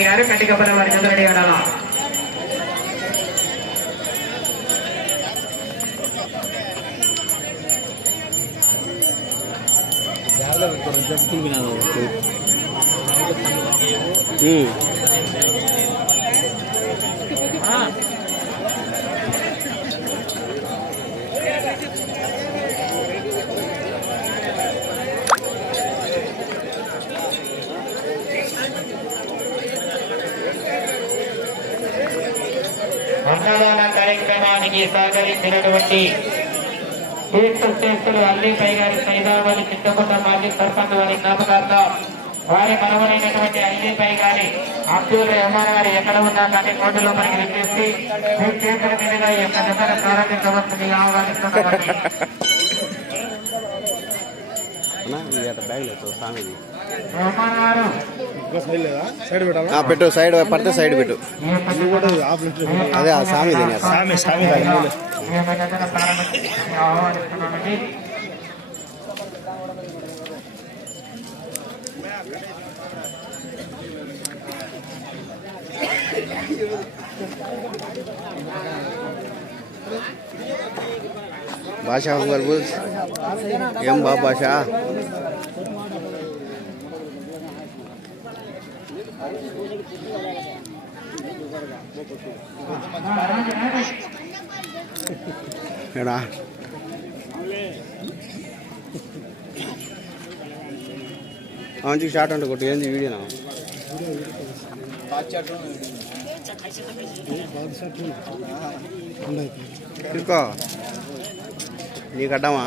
రెడ్డి గారు కట్టికపల్లి వారి చంద్రెడ్డి గారు అన్నదాన కార్యక్రమానికి సహకరించినటువంటి తీర్థ శ్రేష్ఠులు అల్లిపై గారి సైదావలి చిత్తకొండ మాజీ సర్పంచ్ వారి జ్ఞాపకార్థం వారి మనవరైనటువంటి అల్లిపై గారి అబ్దుల్ రెహమాన్ గారు ఎక్కడ ఉన్నా కానీ కోర్టులో మనకి విచ్చేసి మీ చేతుల మీదుగా ఈ యొక్క దశను ప్రారంభించవలసింది ఆహ్వానిస్తున్నామండి రెహమాన్ గారు సైడ్ పెట్టాలా ఆ, పెట్టు సైడ్ పడితే సైడ్ పెట్టు. అదే ఆ సామి తినేది సామి సామి తాగింది. ఈ యొక్క దశను ప్రారంభించవలసింది ఆహ్వానిస్తున్నామండి భాష గర్బూజ్ ఏం బా భాష? ఏడా? మంచి షార్ట్ అంటే కొట్టు. ఏంది వీడియోనా? తీసుకో నీకు అడ్డమా?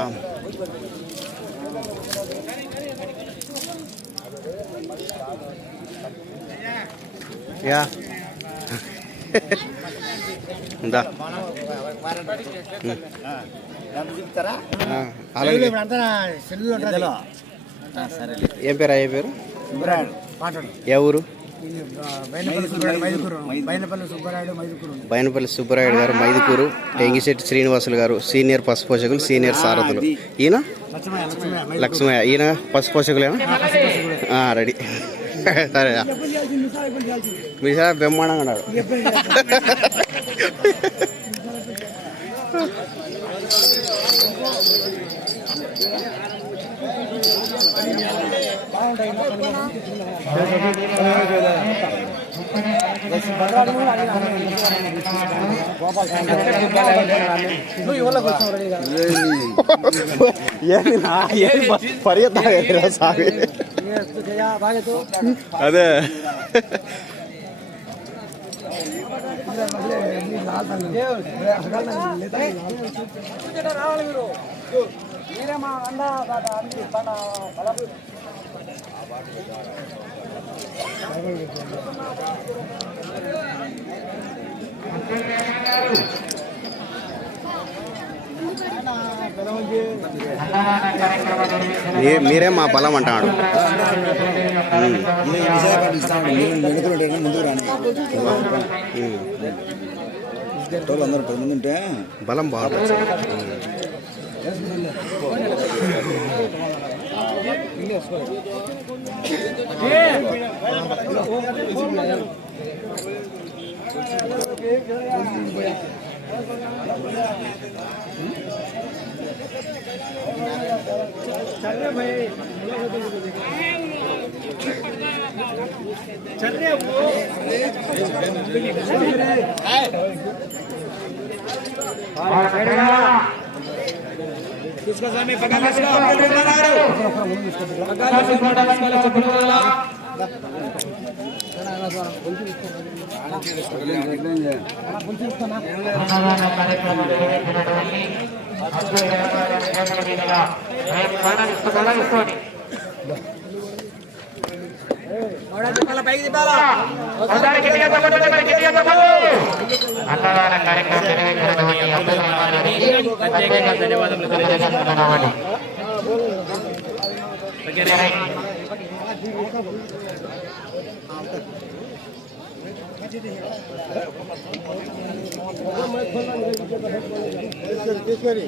యా. ఉందా? అలాగే. ఏం పేరు? ఏ పేరు? ఏ ఊరు? బైనపల్లి సుబ్బరాయుడు గారు మైదుకూరు టెంగిశెట్టి శ్రీనివాసులు గారు సీనియర్ పశు పోషకులు సీనియర్ సారథులు. ఈయన? లక్ష్మయ్య ఈయన పశు పోషకులేనా ఆ, రెడీ. సరే మీ సార్ బ్రహ్మాండంగా ఏంది పరిగెత్తా సామి అదే అన్నదాన కార్యక్రమం నిర్వహించిన మీ- మీరే మా బలం అంటాడు. బలం బాగుంటుంది అన్నదాన కార్యక్రమం నిర్వహించినటువంటి అబ్దుల్ రెహమాన్ గారి కార్యక్రమం నిర్వహించినటువంటి అబ్దుల్ రెహమాన్ గారికి తెలియజేస్తున్నామండి. సరే.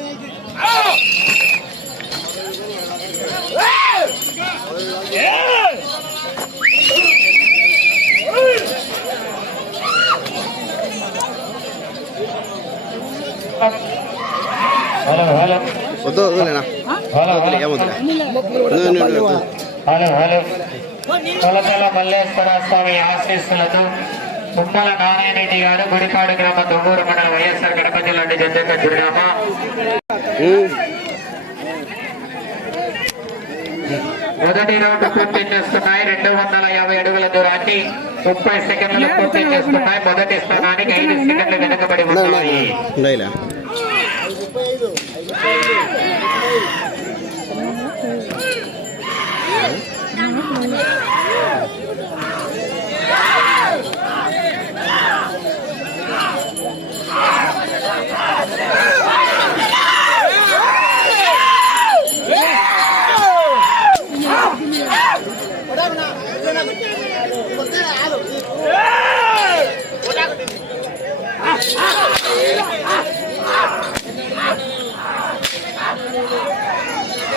వద్దు వద్దులేనా ఏమొద్దులే. Hello hello. కొలతల మల్లేశ్వర స్వామి ఆశీస్సులతో తుమ్మల నారాయణరెడ్డి గారు గుడిపాడు గ్రామ దొంగూరు మండల వైఎస్ఆర్ కడప జిల్లా జుడామా ఉమ్. మొదటి రౌండ్ పూర్తి చేస్తున్నాయి. రెండు వందల యాభై అడుగుల దూరాన్ని ముప్పై సెకండ్లు పూర్తి చేస్తున్నాయి. మొదటి స్థానానికి ఐదు సెకండ్లు వెనుకబడి? ఉన్నాయి ఉందా ఇలా?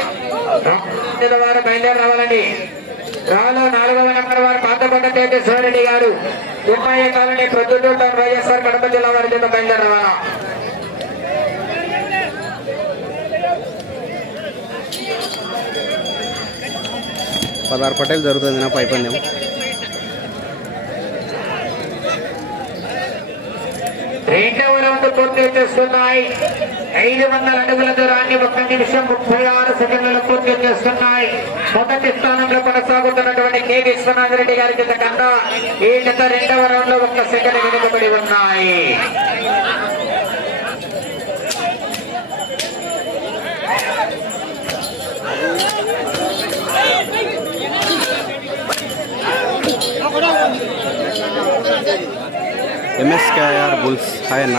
రామచంద్ర వారు బయలుదేరి రావాలండి రాలో నాలుగవ నెంబర్ వారు పాతపడ్డ తేజస్వరెడ్డి గారు ముప్పై కాలనీ ప్రొద్దుటూరు వైఎస్ఆర్ కడప జిల్లా వారి చేత బయలుదేరి రావాలా పదహారు పట్టేలు జరుగుతుంది నా పైపందెం. రెండవ రౌండ్ పూర్తి చేస్తున్నాయి. ఐదు వందల అడుగుల దూరాన్ని ఒక్క నిమిషం ముప్పై ఆరు సెకండ్లు పూర్తి చేస్తున్నాయి. మొదటి స్థానంలో కొనసాగుతున్నటువంటి కె విశ్వనాథ్ రెడ్డి గారి కింద కన్నా ఈ గత రెండవ రౌండ్లో ఒక్క సెకండ్ వెనుకబడి ఉన్నాయి. ఎంఎస్కేఆర్ బుల్స్ హాయ్ అన్న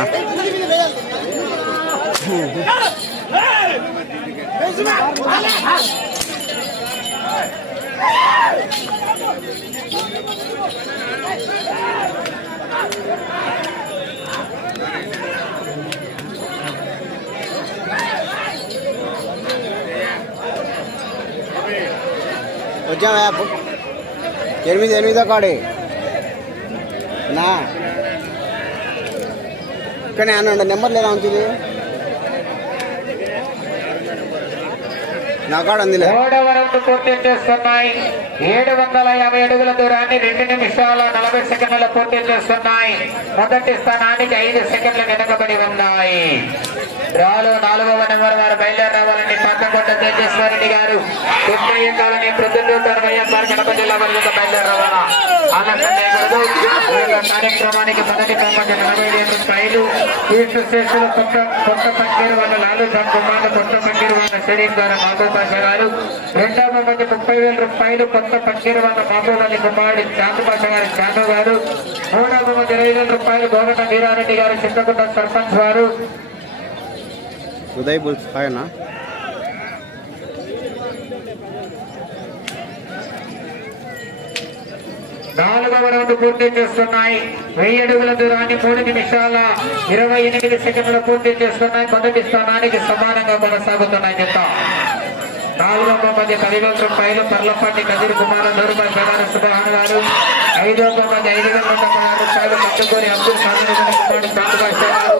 వచ్చావా ఎనిమిది ఎనిమిదో కాడి నా కానీ అన్న నెంబర్ లేదా ఉంటుంది నా పూర్తి చేస్తున్నాయి. ఏడు వందల యాభై అడుగుల దూరాన్ని రెండు నిమిషాల నలభై సెకండ్ల పూర్తి చేస్తున్నాయి. మొదటి స్థానానికి ఐదు సెకండ్లు వెనుకబడి ఉన్నాయి. రాలో నాలుగవ నెంబర్ వారు బయలుదేరి రావాలని పక్కకొండ గారు ముప్పై కాలనీ ప్రొద్దుటూరు వైఎస్ఆర్ కడప జిల్లా వరకు బయలుదేరి రావాలా కార్యక్రమానికి మొదటి బహుమతి నలభై వేల రూపాయలు ఈస్ట్ స్టేషన్ కొత్త కొత్త పక్కీరు వాళ్ళ లాలు సాబ్ కుమార్ కొత్త పక్కీరు వాళ్ళ షరీఫ్ మహబూబ్ గారు రెండవ బహుమతి ముప్పై వేల రూపాయలు కొత్త పక్కీరు వాళ్ళ మహబూబ్ అలీ కుమారుడు చాందు భాష గారు చాందు గారు. మూడవ బహుమతి ఇరవై వేల రూపాయలు గోగట వీరారెడ్డి గారు చింతకుంట సర్పంచ్ వారు. ఉదయ్ బుల్స్ హాయ్ అన్న నాలుగవ రౌండ్ పూర్తి చేస్తున్నాయి. వెయ్యి అడుగుల దూరాన్ని మూడు నిమిషాల ఇరవై ఎనిమిది సెకండ్లు పూర్తి చేస్తున్నాయి. మొదటి స్థానానికి సమానంగా కొనసాగుతున్నాయి చెత్త నాలుగవ మంది పదివేల రూపాయలు పర్లపాటి కదిరి కుమార్ దూరుబాయి ప్రధాన సుబ్రహ్మణ్య గారు. ఐదవ మంది ఐదు వేల నూట పదహారు రూపాయలు పట్టుకొని అబ్దుల్ సాధారణ కుమారుడు చాందుబాష గారు.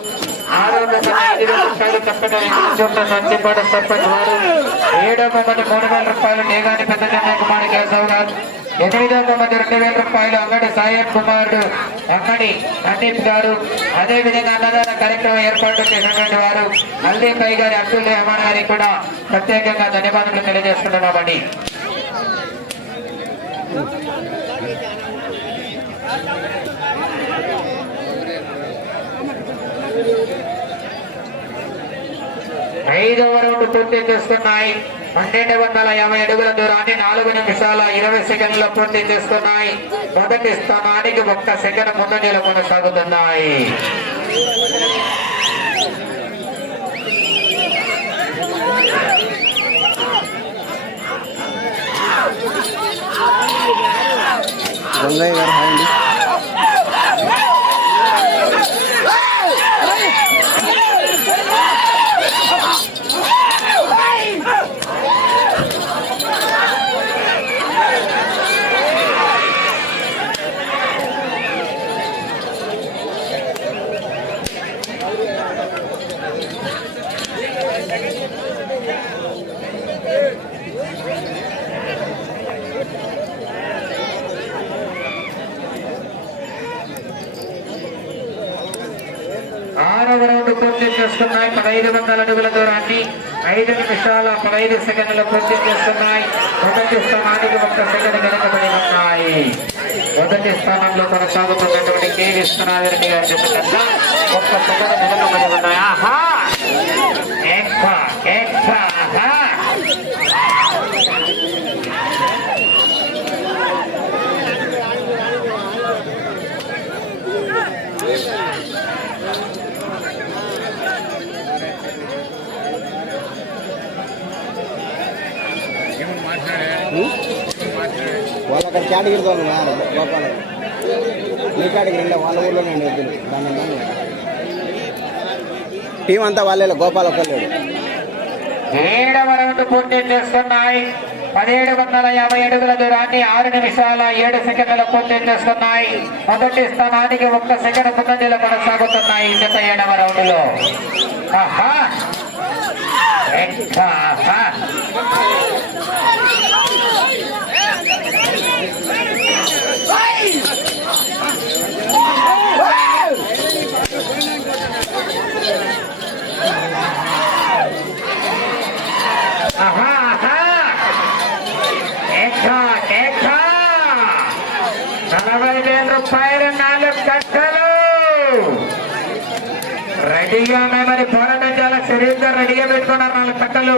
ఆరవ మంది ఐదు వేల రూపాయలు తప్పక చోట్ల సర్పంచ్ వారు. ఏడవ మంది మూడు వేల రూపాయలు నేగాని పెద్ద చెన్నై కుమార్ కేశవ్ గారు. ఎనిమిదవ మంది రెండు వేల రూపాయలు అంగడి సాయం కుమార్ అంగడి సందీప్ గారు. అదే విధంగా అన్నదాన కార్యక్రమం ఏర్పాటు చేసినటువంటి వారు అల్లీపై గారి అబ్దుల్ రెహమాన్ గారికి కూడా ప్రత్యేకంగా ధన్యవాదాలు తెలియజేస్తున్నామండి ఐదవ రౌండ్ పూర్తి చేస్తున్నాయి. పన్నెండు వందల యాభై అడుగుల దూరాన్ని నాలుగు నిమిషాల ఇరవై సెకండ్లు పూర్తి చేస్తున్నాయి. మొదటి స్థానానికి ఒక్క సెకండ్ ముందంజలు కొనసాగుతున్నాయి. గంగయ్య గారు హాయ్ అండి ఆరవ రౌండ్ పూర్తి ఐదు వందల అడుగుల దూరాన్ని ఐదు నిమిషాల పదహైదు సెకండ్లు పూర్తి చేస్తున్నాయి. మొదటి స్థానానికి ఒక్క సెకండ్ వెనుకబడి ఉన్నాయి. మొదటి స్థానంలో కొనసాగుతున్నటువంటి కె విశ్వనాథరెడ్డి గారి జత ఒక్క సెకండ్ వెనుకబడి ఉన్నాయి. ఆహా ఎక్క ఎక్క ఆహా వాళ్ళు అక్కడ కేటగిరీ వాళ్ళు గోపాల మీ కేటగిరీ వాళ్ళ ఊర్లోనే అండి వద్దు దాని టీం అంతా వాళ్ళే గోపాల్ ఒక్కలేడు ఏడవ రౌండ్ పూర్తి చేస్తున్నాయి? పదిహేడు వందల యాభై అడుగుల దూరాన్ని ఆరు నిమిషాల ఏడు సెకండ్లు పూర్తి చేస్తున్నాయి. మొదటి స్థానానికి ఒక్క సెకండ్ ముందంజలు కొనసాగుతున్నాయి గత ఏడవ రౌండ్లో ఆహా ఆహా ఎక్క ఎక్క నలభై వేల రూపాయలు నాలుగు కట్టలు రెడీగా ఉన్నాయి మరి పోరాటం చాలా శరీరంగా రెడీగా పెట్టుకున్నారు నాలుగు కట్టలు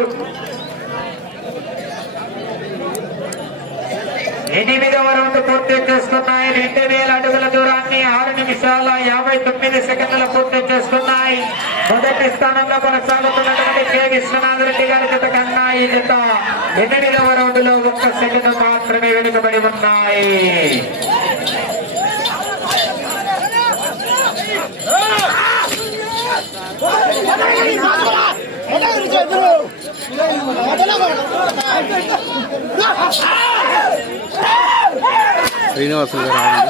ఎనిమిదవ రౌండ్ పూర్తి చేసుకున్నాయి. రెండు వేల అడుగుల దూరాన్ని ఆరు నిమిషాల యాభై తొమ్మిది సెకండ్ల పూర్తి చేసుకున్నాయి. మొదటి స్థానంలో కొనసాగుతున్నటువంటి కె. విశ్వనాథ్ రెడ్డి గారి జత కన్నా ఈ జత ఎనిమిదవ రౌండ్లో ఒక్క సెకండ్ మాత్రమే వెనుకబడి ఉన్నాయి. శ్రీనివాసులు గారు?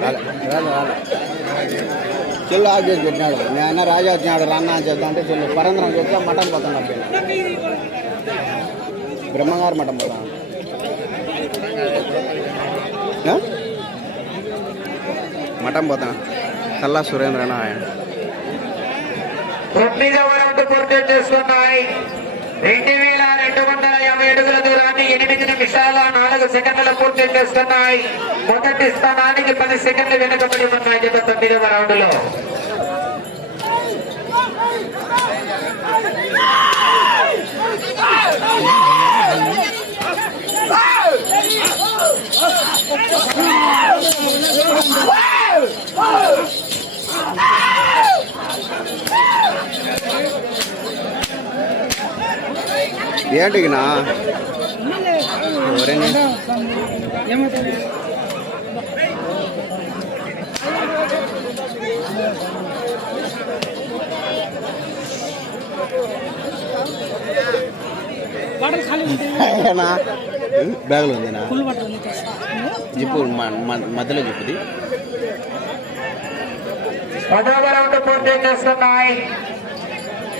రాలే, రాలే, రాలే. చెల్లు ఆఫ్ చేసి పెట్టినాడు నేను అన్న రాజా వచ్చినాడు రన్నా అని చెప్తా అంటే చెల్లు పరంద్రం చెప్తే మటన్ పోతాను అబ్బాయి బ్రహ్మగారు మటన్ పోతాను మటన్ పోతాను కల్లా సురేంద్ర అన్న ఆయన తొమ్మిదవ రౌండ్ పూర్తి చేసుకున్నాయి. రెండు వేల అడుగుల దూరాన్ని ఎనిమిది నిమిషాల నాలుగు సెకండ్లు పూర్తి చేస్తున్నాయి. మొదటి స్థానానికి పది సెకండ్లు వెనుకబడి ఉన్నాయి. తొమ్మిదవ రౌండ్లో ఏంటి నా ఎవరండి నా బ్యాగులో ఉందినా జిప్పు మధ్యలో జిప్పుది పదవ రౌండ్ పూర్తి చేస్తున్నాయి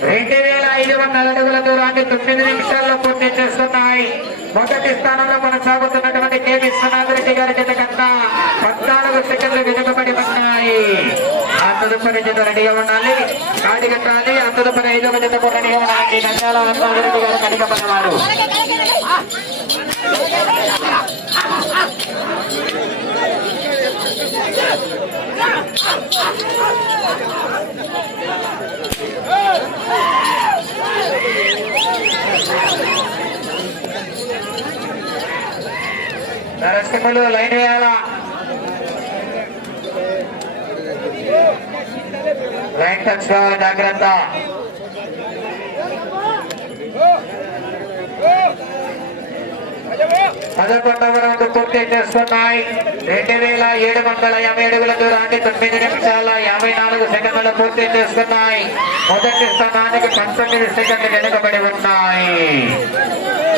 రెండు వేల ఐదు వందల అడుగుల దూరాన్ని తొమ్మిది నిమిషాల్లో పూర్తి చేస్తున్నాయి. మొదటి స్థానంలో కొనసాగుతున్నటువంటి కె విశ్వనాథ్ రెడ్డి గారి జత కన్నా పద్నాలుగు సెకండ్లు వెనుకబడి ఉన్నాయి. ఆ తదుపరి జత రెడీగా ఉండాలి. కాడి కట్టాలి ఆ తదుపరి ఐదవ జత కూడా రెడీగా ఉండాలి నంద్యాల రెడ్డి గారు కనికపడినారు నరసింహులు లైన్ వేయాలా? లైన్ టచ్ కావాలి జాగ్రత్త. పదకొండవ రౌండ్ పూర్తి చేసుకున్నాయి. రెండు వేల ఏడు వందల యాభై అడుగుల దూరాన్ని తొమ్మిది నిమిషాల యాభై నాలుగు సెకండ్లు పూర్తి చేస్తున్నాయి. మొదటి స్థానానికి పంతొమ్మిది సెకండ్లు వెనుకబడి ఉన్నాయి.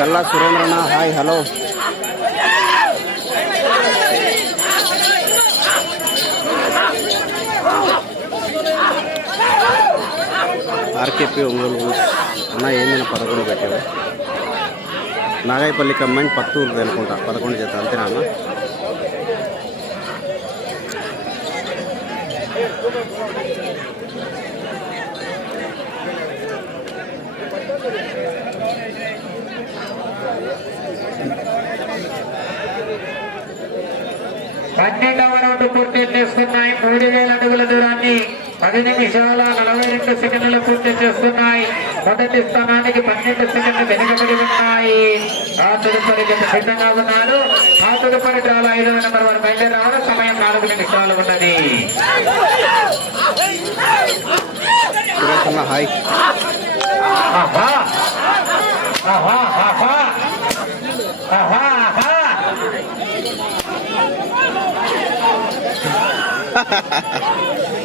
కల్లా సురేంద్రన్న హాయ్ హలో. ఆర్కేపీ ఒంగోలు అన్న ఏమైనా పదకొండు పెట్టావు? నాగాయపల్లి కమ్మాయి పత్తూరు అనుకుంటా. పదకొండు చేత అంతేనా అన్న? పన్నెండవ రౌండ్ పూర్తి చేస్తున్నాయి. మూడు వేల అడుగుల దూరాన్ని పది నిమిషాల నలభై రెండు సెకండ్లు పూర్తి చేస్తున్నాయి. మొదటి స్థానానికి పన్నెండు సెకండ్లు వెనుకబడి ఉన్నాయి. ఆ తదుపరి సిద్ధంగా ఉన్నారు ఆ తదుపరి డ్రాల ఐదవ నెంబర్ వారు బయలుదేరారు సమయం నాలుగు నిమిషాలు ఉన్నది. సురేష్ అన్న హాయ్. ఆహా! ఆహా! ఆహా! ఆహా! ఆహా!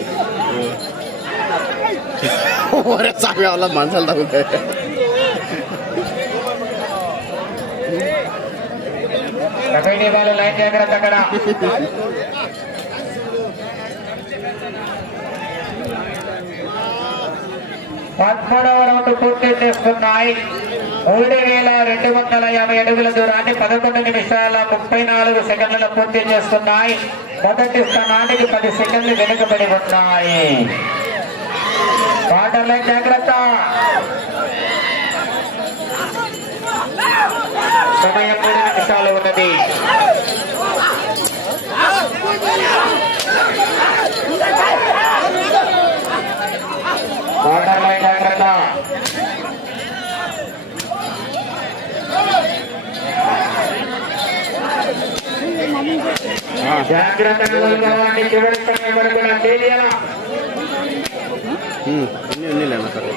ఒరే సామి వల్ల మనసులు తగ్గుతాయి. కబడ్డీ లైన్ జాగ్రత్త అక్కడ. పదమూడవ రౌండ్ పూర్తి చేస్తున్నాయి. మూడు వేల రెండు వందల యాభై అడుగుల దూరాన్ని పదకొండు నిమిషాల ముప్పై నాలుగు సెకండ్లు పూర్తి చేస్తున్నాయి. మొదటి స్థానానికి పది సెకండ్లు వెనుకబడి ఉన్నాయి. వాటర్ లైన్ జాగ్రత్త. సమయం మూడు నిమిషాలు ఉన్నది. వాటర్ లైన్ జాగ్రత్త. జాగ్రత్తగా నిలబడాలి. చివరి సమయం వరకు నా తెలియాలా ఉమ్, ఉన్ని ఉన్ని లేనా సార్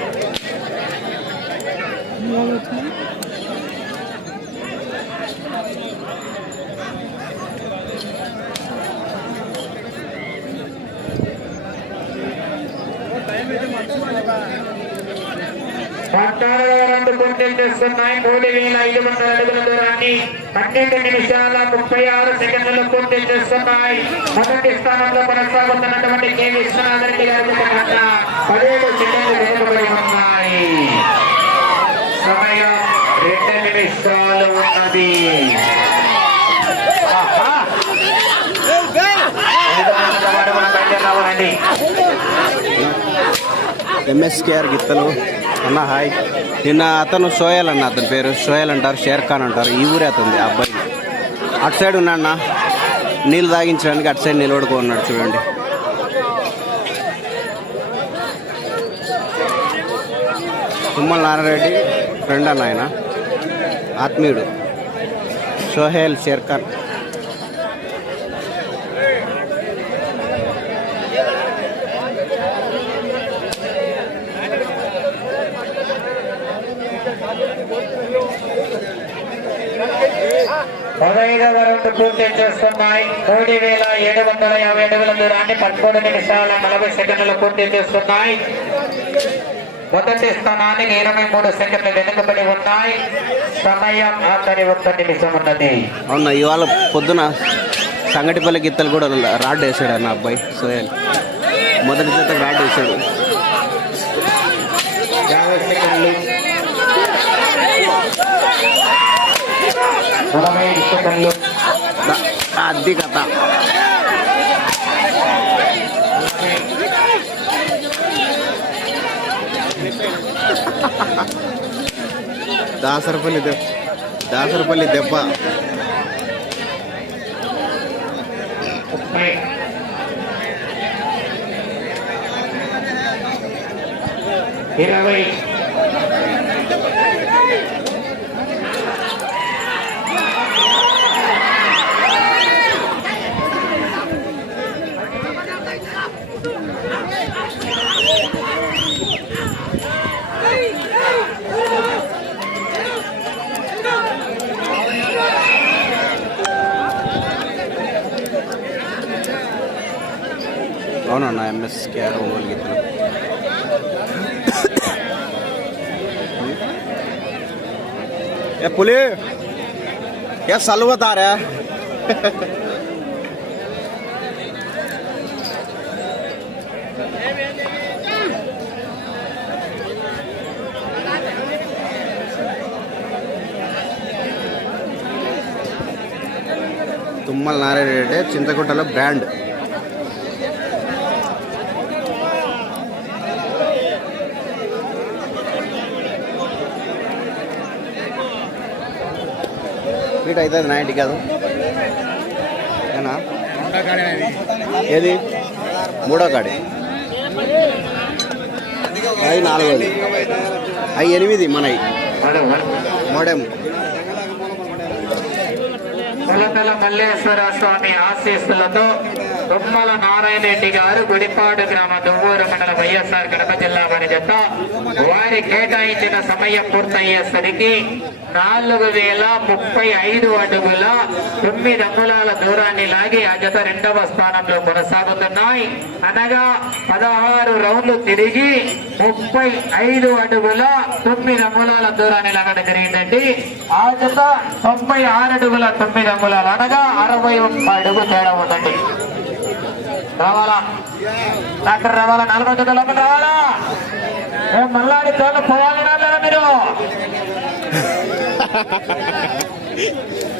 పద్నాలుగు రెండు చేస్తున్నాయి మూడు వేల ఐదు వందల అడుగుల దూరాన్ని పన్నెండు నిమిషాల ముప్పై ఆరు సెకండ్లు పూర్తి చేస్తున్నాయి. మొదటి స్థానంలో కొనసాగుతున్నటువంటి కె. విశ్వనాథ్ రెడ్డి గారి పదిహేడు సెకండ్లు వెనుకబడి ఉన్నాయి. సమయం రెండు నిమిషాలు ఉన్నది. ఆహా! ఐదు మంది అడుగుల బయలుదేరావాలండి. ఎంఎస్కేఆర్ గిత్తలు. అన్న హాయ్. నిన్న అతను సోయల్ అన్న అతని పేరు. సోయల్ అంటారు షేర్ ఖాన్ అంటారు. ఈ ఊరే అతను ఆ అబ్బాయి. అటు సైడ్ ఉన్నాడన్న నీళ్ళు తాగించడానికి అటు సైడ్ నిలబడుకో ఉన్నాడు చూడండి. తుమ్మల నారాయణరెడ్డి ఫ్రెండ్ అన్న ఆయన. ఆత్మీయుడు. సోహేల్ షేర్ పూర్తి చేస్తున్నాయి. మూడు వేల ఏడు వందల యాభై అడుగుల దూరాన్ని పదకొండు నిమిషాల నలభై సెకండ్లు పూర్తి చేస్తున్నాయి. మొదటి స్థానానికి ఇరవై మూడు సెకండ్లు వెనుకబడి ఉన్నాయి. సమయం ఆఖరి ఒక్క నిమిషం ఉన్నది. అవునా ఇవాళ పొద్దున సంగటిపల్లి గిత్తలు కూడా రాడ్ వేసాడు అన్న అబ్బాయి సోయల్. మొదటి జత రాడ్ వేసాడు. యాభై సెకండ్లు. నలభై అది కథ దాసరపల్లి దెబ్బ దాసరపల్లి దెబ్బ. ఇరవై ఏ పులి ఏ సల్వతారా తుమ్మల నారాయణ రెడ్డి చింతకుంటలో కంప్లీట్ అవుతుంది నైంటీ కాదు. ఏనా? ఏది? మూడో కాడి. అవి నాలుగోది. అవి ఎనిమిది మనవి. మోడెం. కొలతల మల్లేశ్వర స్వామి ఆశీస్సులతో తుమ్మల నారాయణ రెడ్డి గారు గుడిపాడు గ్రామ దువ్వూరు మండల వైఎస్ఆర్ కడప జిల్లా వారి జత వారి కేటాయించిన సమయం పూర్తయ్యేసరికి నాలుగు వేల ముప్పై ఐదు అడుగుల తొమ్మిది అంగుళాల దూరాన్ని లాగి ఆ జత రెండవ స్థానంలో కొనసాగుతున్నాయి. అనగా పదహారు రౌండ్లు తిరిగి ముప్పై ఐదు అడుగుల తొమ్మిది అంగుళాల దూరాన్ని లాగడం జరిగిందండి. ఆ జత తొంభై ఆరు అడుగుల తొమ్మిది అంగుళాలు అనగా అరవై ఒక్క అడుగు తేడా ఉందండి. రావాలా? డాక్టర్ రావాలా? నాలుగో జత లోపల రావాలా? ఏ మల్లాడి తోట పోవాలి మీరు?